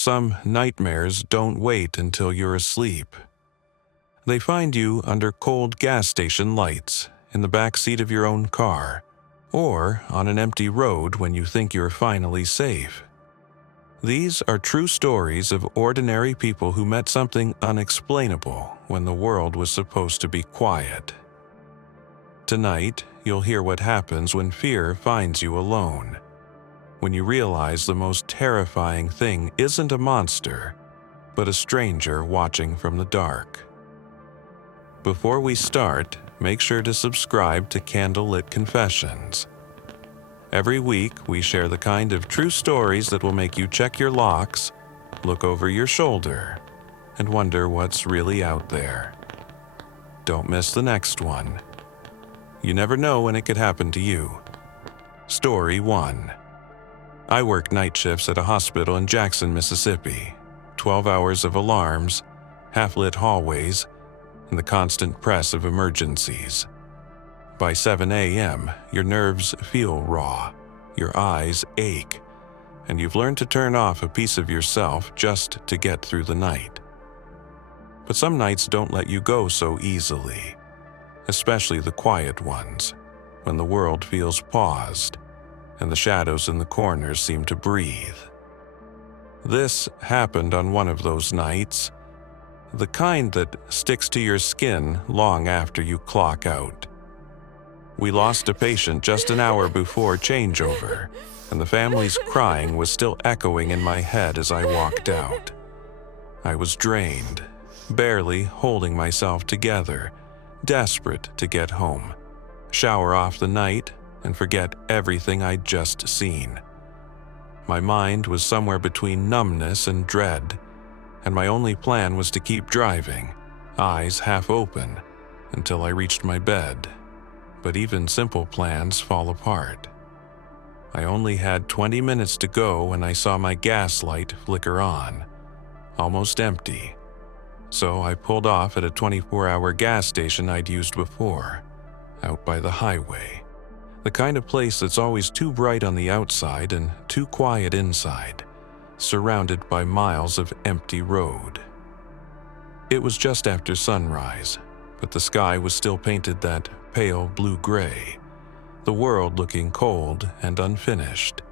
some nightmares don't wait until you're asleep. They find you under cold gas station lights, in the back seat of your own car, or on an empty road when you think you're finally safe. These are true stories of ordinary people who met something unexplainable when the world was supposed to be quiet. Tonight, you'll hear what happens when fear finds you alone, when you realize the most terrifying thing isn't a monster, but a stranger watching from the dark. Before we start, make sure to subscribe to Candlelit Confessions. Every week, we share the kind of true stories that will make you check your locks, look over your shoulder, and wonder what's really out there. Don't miss the next one. You never know when it could happen to you. Story 1. I worked night shifts at a hospital in Jackson, Mississippi. 12 hours of alarms, half-lit hallways, and the constant press of emergencies. By 7 a.m., your nerves feel raw, your eyes ache, and you've learned to turn off a piece of yourself just to get through the night. But some nights don't let you go so easily, especially the quiet ones, when the world feels paused and the shadows in the corners seem to breathe. This happened on one of those nights, the kind that sticks to your skin long after you clock out. We lost a patient just an hour before changeover, and the family's crying was still echoing in my head as I walked out. I was drained, barely holding myself together, desperate to get home, shower off the night, and forget everything I'd just seen. My mind was somewhere between numbness and dread, and my only plan was to keep driving, eyes half open, until I reached my bed. But even simple plans fall apart. I only had 20 minutes to go when I saw my gas light flicker on, almost empty. So I pulled off at a 24-hour gas station I'd used before, out by the highway. The kind of place that's always too bright on the outside and too quiet inside, surrounded by miles of empty road. It was just after sunrise, but the sky was still painted that pale blue-gray, the world looking cold and unfinished.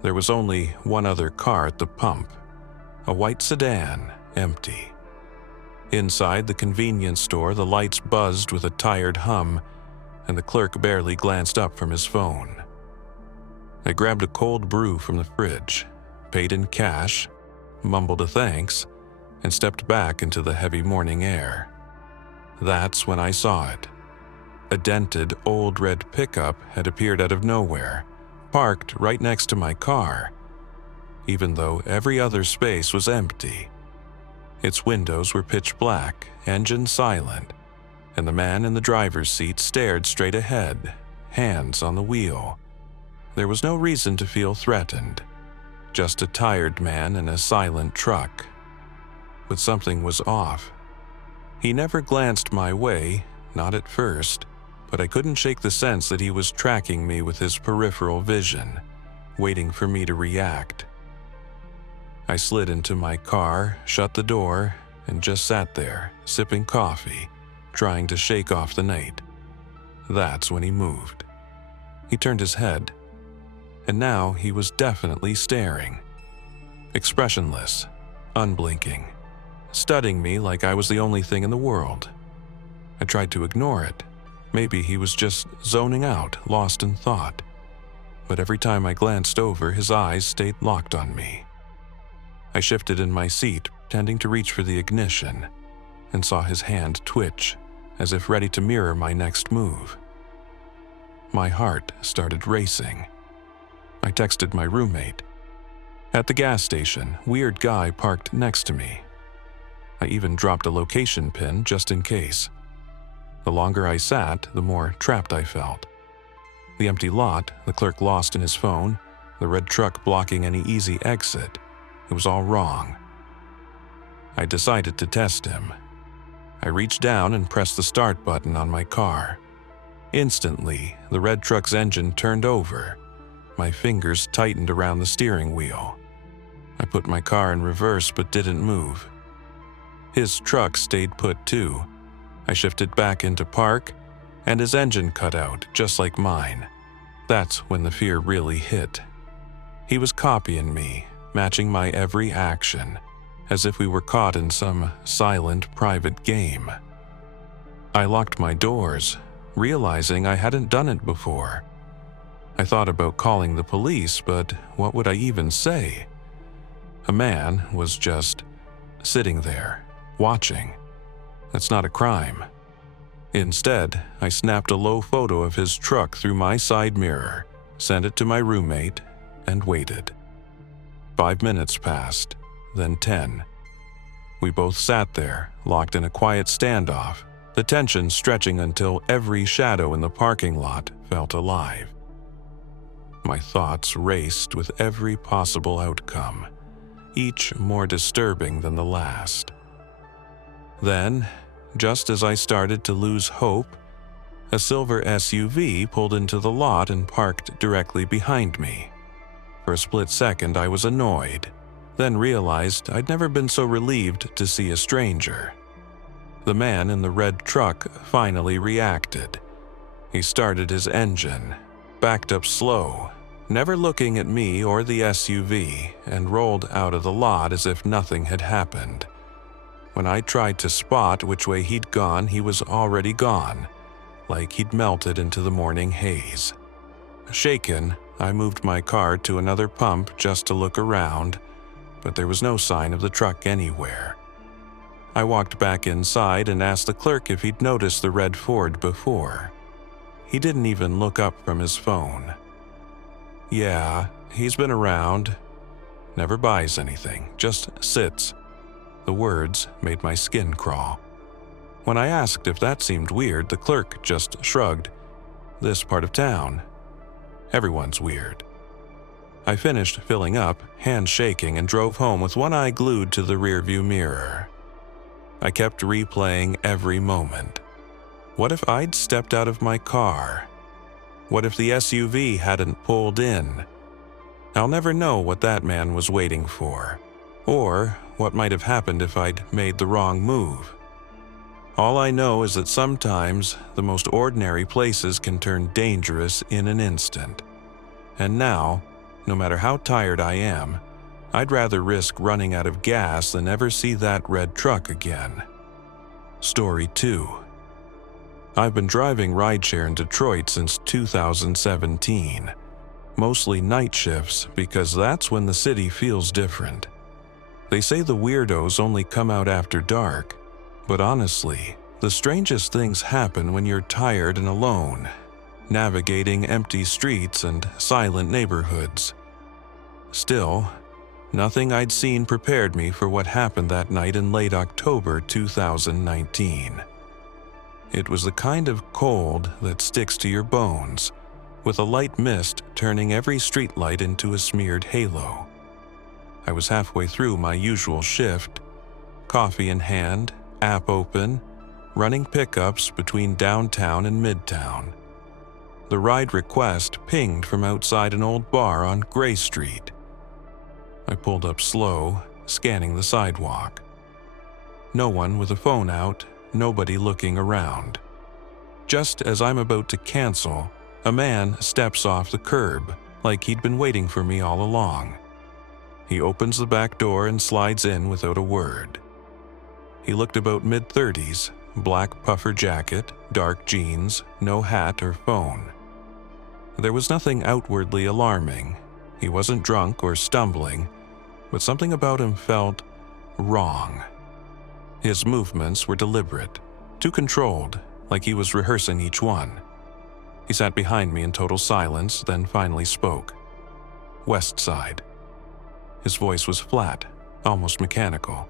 There was only one other car at the pump, a white sedan, empty. Inside the convenience store, the lights buzzed with a tired hum, and the clerk barely glanced up from his phone. I grabbed a cold brew from the fridge, paid in cash, mumbled a thanks, and stepped back into the heavy morning air. That's when I saw it. A dented, old red pickup had appeared out of nowhere, parked right next to my car, even though every other space was empty. Its windows were pitch black, engine silent, and the man in the driver's seat stared straight ahead, hands on the wheel. There was no reason to feel threatened, just a tired man in a silent truck. But something was off. He never glanced my way, not at first, but I couldn't shake the sense that he was tracking me with his peripheral vision, waiting for me to react. I slid into my car, shut the door, and just sat there, sipping coffee, trying to shake off the night. That's when he moved. He turned his head, and now he was definitely staring. Expressionless, unblinking, studying me like I was the only thing in the world. I tried to ignore it. Maybe he was just zoning out, lost in thought. But every time I glanced over, his eyes stayed locked on me. I shifted in my seat, pretending to reach for the ignition, and saw his hand twitch, as if ready to mirror my next move. My heart started racing. I texted my roommate. At the gas station, weird guy parked next to me. I even dropped a location pin just in case. The longer I sat, the more trapped I felt. The empty lot, the clerk lost in his phone, the red truck blocking any easy exit. It was all wrong. I decided to test him. I reached down and pressed the start button on my car. Instantly, the red truck's engine turned over. My fingers tightened around the steering wheel. I put my car in reverse but didn't move. His truck stayed put too. I shifted back into park, and his engine cut out, just like mine. That's when the fear really hit. He was copying me, matching my every action, as if we were caught in some silent private game. I locked my doors, realizing I hadn't done it before. I thought about calling the police, but what would I even say? A man was just sitting there, watching. That's not a crime. Instead, I snapped a low photo of his truck through my side mirror, sent it to my roommate, and waited. 5 minutes passed, then 10. We both sat there, locked in a quiet standoff, the tension stretching until every shadow in the parking lot felt alive. My thoughts raced with every possible outcome, each more disturbing than the last. Then, just as I started to lose hope, a silver SUV pulled into the lot and parked directly behind me. For a split second, I was annoyed, then realized I'd never been so relieved to see a stranger. The man in the red truck finally reacted. He started his engine, backed up slow, never looking at me or the SUV, and rolled out of the lot as if nothing had happened. When I tried to spot which way he'd gone, he was already gone, like he'd melted into the morning haze. Shaken, I moved my car to another pump just to look around, but there was no sign of the truck anywhere. I walked back inside and asked the clerk if he'd noticed the red Ford before. He didn't even look up from his phone. Yeah, he's been around. Never buys anything, just sits. The words made my skin crawl. When I asked if that seemed weird, the clerk just shrugged. This part of town. Everyone's weird. I finished filling up, hands shaking, and drove home with one eye glued to the rearview mirror. I kept replaying every moment. What if I'd stepped out of my car? What if the SUV hadn't pulled in? I'll never know what that man was waiting for, or what might have happened if I'd made the wrong move. All I know is that sometimes the most ordinary places can turn dangerous in an instant. And now, no matter how tired I am, I'd rather risk running out of gas than ever see that red truck again. Story 2. I've been driving rideshare in Detroit since 2017. Mostly night shifts because that's when the city feels different. They say the weirdos only come out after dark, but honestly, the strangest things happen when you're tired and alone, navigating empty streets and silent neighborhoods. Still, nothing I'd seen prepared me for what happened that night in late October 2019. It was the kind of cold that sticks to your bones, with a light mist turning every streetlight into a smeared halo. I was halfway through my usual shift, coffee in hand, app open, running pickups between downtown and midtown. The ride request pinged from outside an old bar on Gray Street. I pulled up slow, scanning the sidewalk. No one with a phone out, nobody looking around. Just as I'm about to cancel, a man steps off the curb, like he'd been waiting for me all along. He opens the back door and slides in without a word. He looked about mid-30s, black puffer jacket, dark jeans, no hat or phone. There was nothing outwardly alarming. He wasn't drunk or stumbling, but something about him felt wrong. His movements were deliberate, too controlled, like he was rehearsing each one. He sat behind me in total silence, then finally spoke. West Side. His voice was flat, almost mechanical.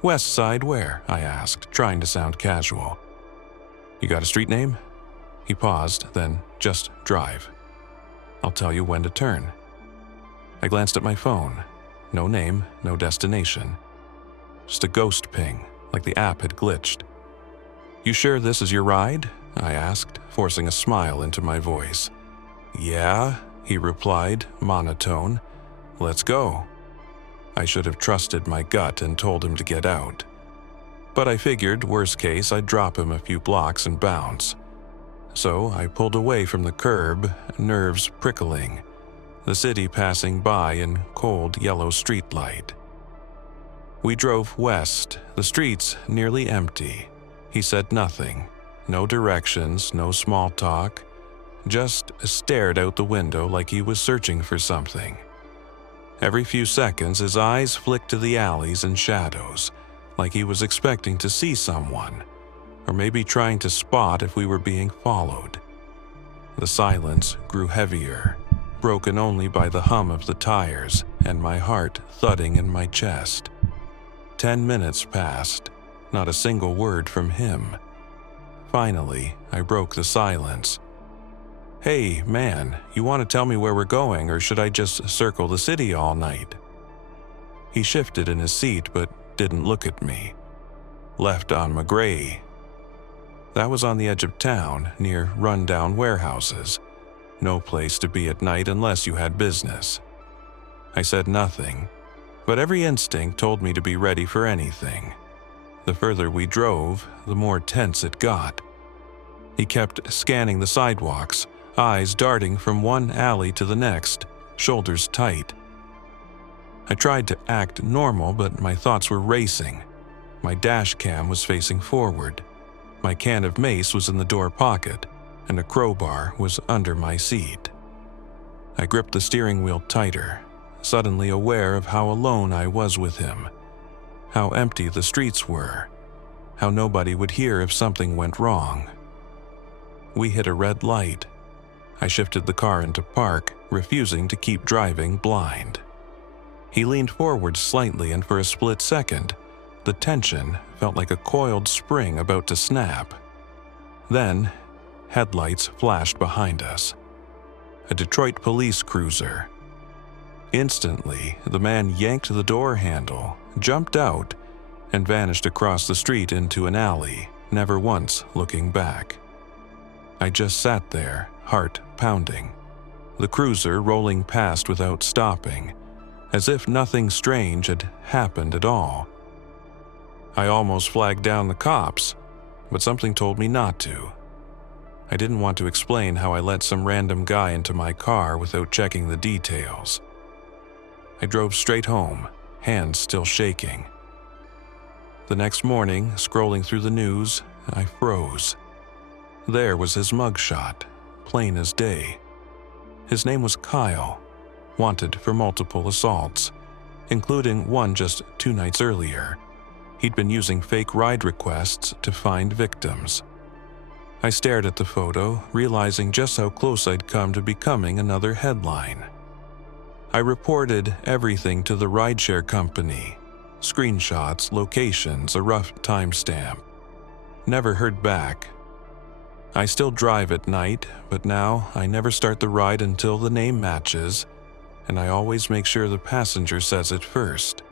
West Side where? I asked, trying to sound casual. You got a street name? He paused, then just drive. I'll tell you when to turn. I glanced at my phone. No name, no destination. Just a ghost ping, like the app had glitched. You sure this is your ride? I asked, forcing a smile into my voice. Yeah, he replied, monotone. Let's go. I should have trusted my gut and told him to get out. But I figured, worst case, I'd drop him a few blocks and bounce. So I pulled away from the curb, nerves prickling, the city passing by in cold yellow streetlight. We drove west, the streets nearly empty. He said nothing, no directions, no small talk, just stared out the window like he was searching for something. Every few seconds, his eyes flicked to the alleys and shadows, like he was expecting to see someone, or maybe trying to spot if we were being followed. The silence grew heavier, broken only by the hum of the tires and my heart thudding in my chest. 10 minutes passed, not a single word from him. Finally, I broke the silence. "Hey, man, you want to tell me where we're going, or should I just circle the city all night?" He shifted in his seat but didn't look at me. "Left on McGray." That was on the edge of town, near run-down warehouses. No place to be at night unless you had business. I said nothing, but every instinct told me to be ready for anything. The further we drove, the more tense it got. He kept scanning the sidewalks, eyes darting from one alley to the next, shoulders tight. I tried to act normal, but my thoughts were racing. My dash cam was facing forward. My can of mace was in the door pocket, and a crowbar was under my seat. I gripped the steering wheel tighter, suddenly aware of how alone I was with him, how empty the streets were, how nobody would hear if something went wrong. We hit a red light. I shifted the car into park, refusing to keep driving blind. He leaned forward slightly, and for a split second, the tension felt like a coiled spring about to snap. Then, headlights flashed behind us. A Detroit police cruiser. Instantly, the man yanked the door handle, jumped out, and vanished across the street into an alley, never once looking back. I just sat there, heart pounding, the cruiser rolling past without stopping, as if nothing strange had happened at all. I almost flagged down the cops, but something told me not to. I didn't want to explain how I let some random guy into my car without checking the details. I drove straight home, hands still shaking. The next morning, scrolling through the news, I froze. There was his mugshot, plain as day. His name was Kyle, wanted for multiple assaults, including one just 2 nights earlier. He'd been using fake ride requests to find victims. I stared at the photo, realizing just how close I'd come to becoming another headline. I reported everything to the rideshare company. Screenshots, locations, a rough timestamp. Never heard back. I still drive at night, but now I never start the ride until the name matches, and I always make sure the passenger says it first.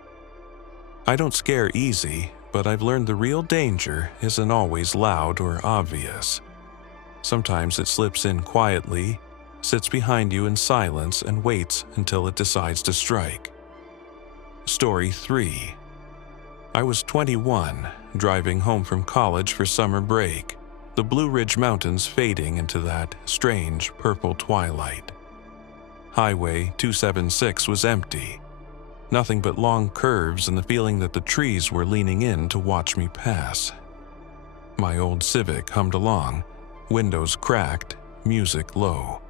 I don't scare easy, but I've learned the real danger isn't always loud or obvious. Sometimes it slips in quietly, sits behind you in silence, and waits until it decides to strike. Story 3. I was 21, driving home from college for summer break, the Blue Ridge Mountains fading into that strange purple twilight. Highway 276 was empty. Nothing but long curves and the feeling that the trees were leaning in to watch me pass. My old Civic hummed along, windows cracked, music low.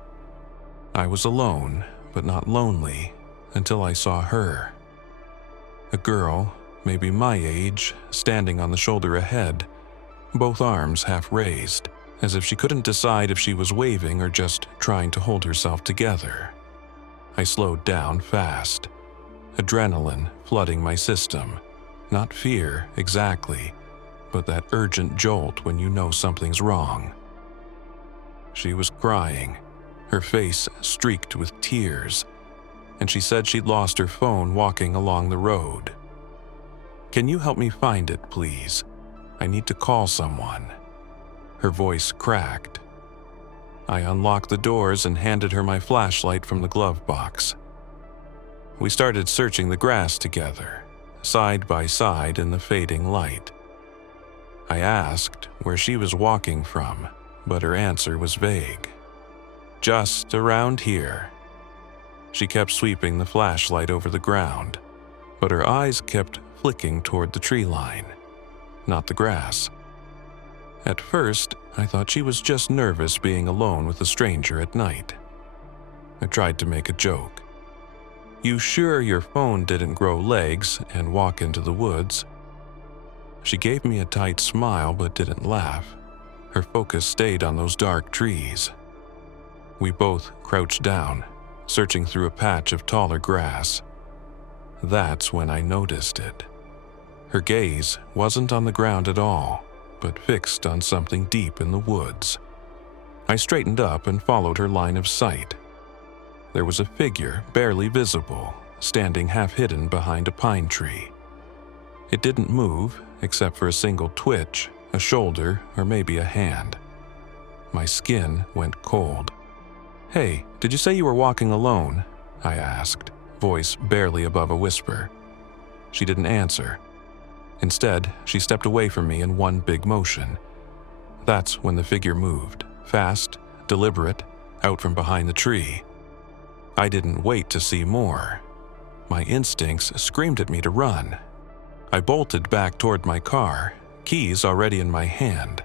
I was alone, but not lonely, until I saw her. A girl, maybe my age, standing on the shoulder ahead, both arms half raised, as if she couldn't decide if she was waving or just trying to hold herself together. I slowed down fast. Adrenaline flooding my system. Not fear, exactly, but that urgent jolt when you know something's wrong. She was crying, her face streaked with tears, and she said she'd lost her phone walking along the road. "Can you help me find it, please? I need to call someone." Her voice cracked. I unlocked the doors and handed her my flashlight from the glove box. we started searching the grass together, side by side in the fading light. I asked where she was walking from, but her answer was vague. Just around here. She kept sweeping the flashlight over the ground, but her eyes kept flicking toward the tree line, not the grass. At first, I thought she was just nervous being alone with a stranger at night. I tried to make a joke. "You sure your phone didn't grow legs and walk into the woods?" She gave me a tight smile but didn't laugh. Her focus stayed on those dark trees. We both crouched down, searching through a patch of taller grass. That's when I noticed it. Her gaze wasn't on the ground at all, but fixed on something deep in the woods. I straightened up and followed her line of sight. There was a figure barely visible, standing half hidden behind a pine tree. It didn't move, except for a single twitch, a shoulder, or maybe a hand. My skin went cold. "Hey, did you say you were walking alone?" I asked, voice barely above a whisper. She didn't answer. Instead, she stepped away from me in one big motion. That's when the figure moved, fast, deliberate, out from behind the tree. I didn't wait to see more. My instincts screamed at me to run. I bolted back toward my car, keys already in my hand.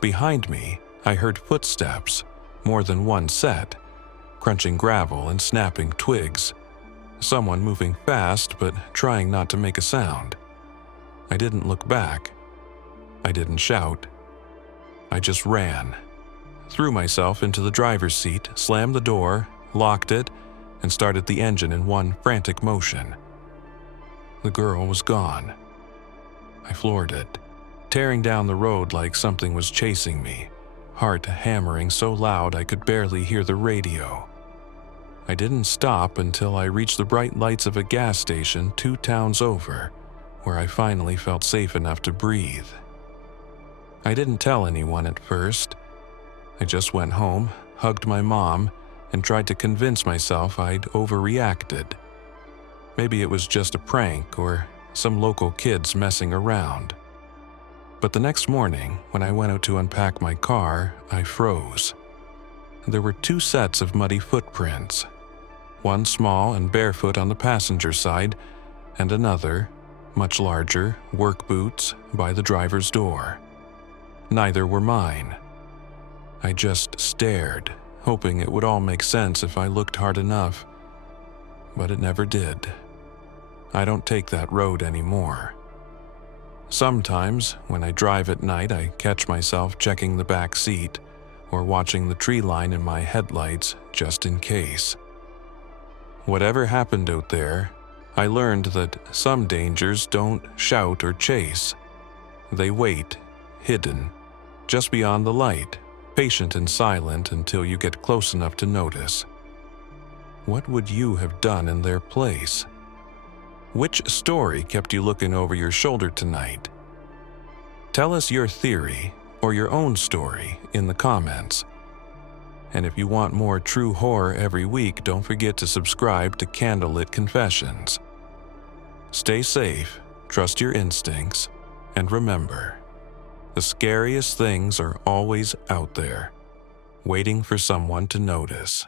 Behind me, I heard footsteps, more than one set, crunching gravel and snapping twigs. Someone moving fast but trying not to make a sound. I didn't look back. I didn't shout. I just ran. Threw myself into the driver's seat, slammed the door, locked it, and started the engine in one frantic motion. The girl was gone. I floored it, tearing down the road like something was chasing me, heart hammering so loud I could barely hear the radio. I didn't stop until I reached the bright lights of a gas station 2 towns over, where I finally felt safe enough to breathe. I didn't tell anyone at first. I just went home, hugged my mom, and tried to convince myself I'd overreacted. Maybe it was just a prank or some local kids messing around. But the next morning, when I went out to unpack my car, I froze. There were 2 sets of muddy footprints, one small and barefoot on the passenger side, and another, much larger, work boots by the driver's door. Neither were mine. I just stared, hoping it would all make sense if I looked hard enough. But it never did. I don't take that road anymore. Sometimes, when I drive at night, I catch myself checking the back seat or watching the tree line in my headlights just in case. Whatever happened out there, I learned that some dangers don't shout or chase. They wait, hidden, just beyond the light, patient and silent until you get close enough to notice. What would you have done in their place? Which story kept you looking over your shoulder tonight? Tell us your theory or your own story in the comments. And if you want more true horror every week, don't forget to subscribe to Candlelit Confessions. Stay safe, trust your instincts, and remember, the scariest things are always out there, waiting for someone to notice.